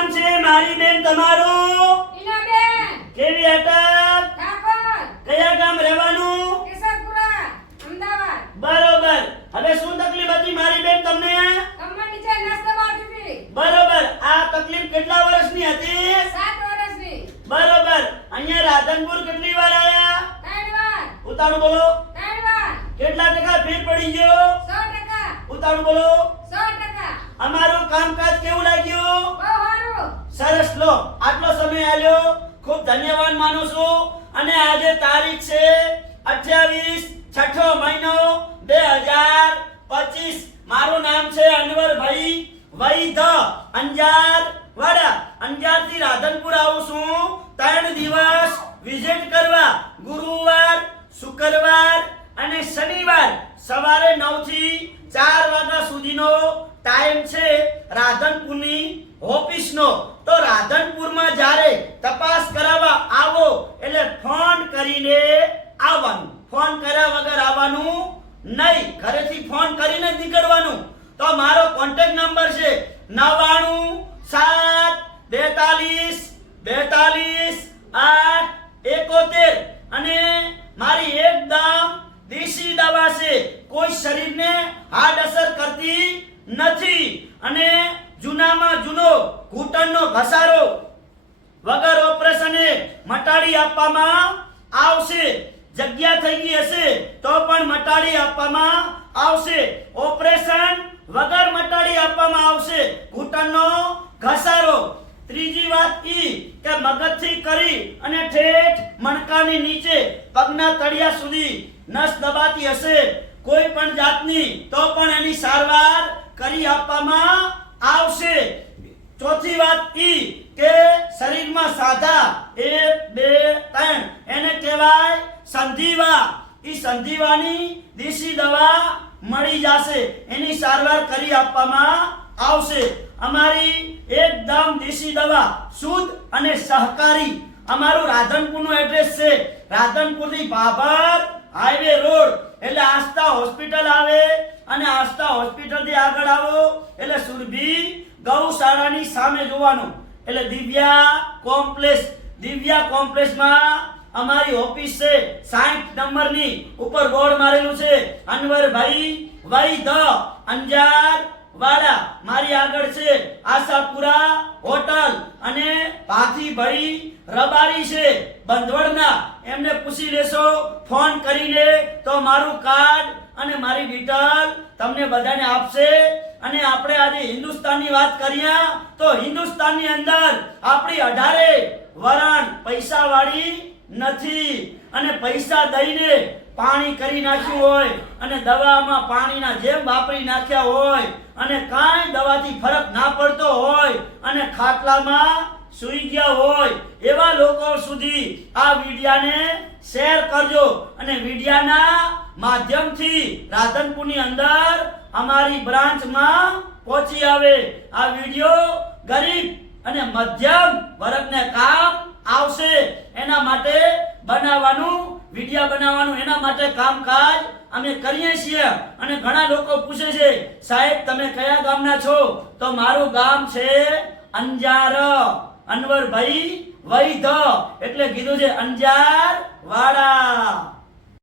નામ છે મારી બેન તમારું? ઈનાબેન કેવી અટક? ઠાકોર કયા ગામ રહેવાનું? કેશરપુરા અમદાવાદ બરોબર. હવે શું તકલીફ હતી મારી બેન તમને? કમર નીચે નસ દબાતી હતી બરોબર. આ તકલીફ કેટલા વર્ષની હતી? 7 વર્ષની બરોબર. અહીંયા રાધનપુર કેટલી વાર આયા? 3 વાર ઉતાળું બોલો. 3 વાર કેટલા ટકા ફેર પડી ગયો? 100% ઉતાળું બોલો. 100% અમારું કામકાજ કેવું લાગ્યું? બહુ સારું સરસ. લો આટલો સમય આલ્યો, ખૂબ ધન્યવાદ માનું છું. અને આજે તારીખ છે 28 છઠ્ઠો મહિનો 2025. મારું નામ છે અનવરભાઈ વૈધ, અંજાર વાડા. અંજાર થી રાધનપુર આવું છું 3 દિવસ વિઝિટ કરવા. ગુરુવાર, શુક્રવાર અને શનિવાર સવારે 9 થી 4 વાગ્યા સુધીનો ટાઈમ છે રાધનપુરની ઓફિસનો. તો રાધનપુરમાં જ્યારે તપાસ કરાવવા આવો એટલે ફોન કરીને આવવાનું. ફોન કર્યા વગર આવવાનું નહીં. ઘરેથી ફોન કરીને જ નીકળવાનું. તો મારો કોન્ટેક્ટ નંબર છે 9972422871 અને મારી એકદમ દેશી દવા છે. કોઈ શરીરને હાર્ડ અસર કરતી નથી. અને જૂનામાં જૂનો ઘૂંટણનો ઘસારો વગર ઓપરેશને મટાડી આપવામાં આવશે. જગ્યા થઈ ગઈ હશે તો પણ મટાડી આપવામાં આવશે. ઓપરેશન વગર મટાડી આપવામાં આવશે ઘૂંટણનો ઘસારો. ત્રીજી વાત ઈ કે મગજથી કરી અને ઠેઠ મણકાની નીચે પગના તળિયા સુધી નસ દબાતી હશે કોઈ પણ જાતની, તો પણ એની સારવાર કરી આપવામાં આવશે. ચોથી વાત ઈ કે શરીરમાં સાધા 1 2 3 એને કહેવાય સંધિવા. ઈ સંધિવાની દેશી દવા મળી જશે. એની સારવાર કરી આપવામાં આવશે. અમારી એકદમ દેશી દવા શુદ્ધ અને સહકારી. અમારું રાધનપુરનું એડ્રેસ છે રાધનપુરથી ભાભર હાઈવે રોડ એટલે આસ્થા હોસ્પિટલ આવે. અને આસ્થા હોસ્પિટલ થી આગળ આવો એટલે સુરભી ગૌશાળાની સામે જોવાનું એટલે દિવ્યા કોમ્પ્લેક્સ. દિવ્યા કોમ્પ્લેક્સમાં અમારી ઓફિસ છે. 60 નંબરની ઉપર બોર્ડ મારેલું છે અનવરભાઈ વૈધ, અંજાર વાડા. મારી આગળ છે આશાપુરા હોટલ અને ભાથીભાઈ રબારી છે બંધવડના. એમને પૂછી લેશો ફોન કરીને તો મારું કાર્ડ અને મારી ડિટેલ તમને બધાને આપશે. અને આપણે આજે હિન્દુસ્તાનની વાત કરીએ તો હિન્દુસ્તાનની અંદર આપણી 18 વરણ પૈસા વાળી નથી. અને પૈસા દઈને પાણી કરી નાખ્યું હોય અને દવામાં પાણીના જેમ વાપરી નાખ્યા હોય અને કાંઈ દવાથી ફરક ના પડતો હોય અને ખાટલામાં સૂઈ ગયા હોય એવા લોકો સુધી આ વિડિયાને શેર કરજો. અને વિડિયાના માધ્યમથી રાધનપુરની અંદર અમારી બ્રાન્ચમાં પહોંચી આવે. આ વિડિયો ગરીબ અને મધ્યમ વર્ગને કામ આવશે એના માટે બનાવવાનું, વિડિયા બનાવવાનું એના માટે કામકાજ અમે કરીએ છીએ. અને ઘણા લોકો પૂછે છે સાહેબ તમે કયા ગામના છો? તો મારું ગામ છે અંજાર. અનવરભાઈ વૈધ એટલે કીધું છે અંજાર વાડા.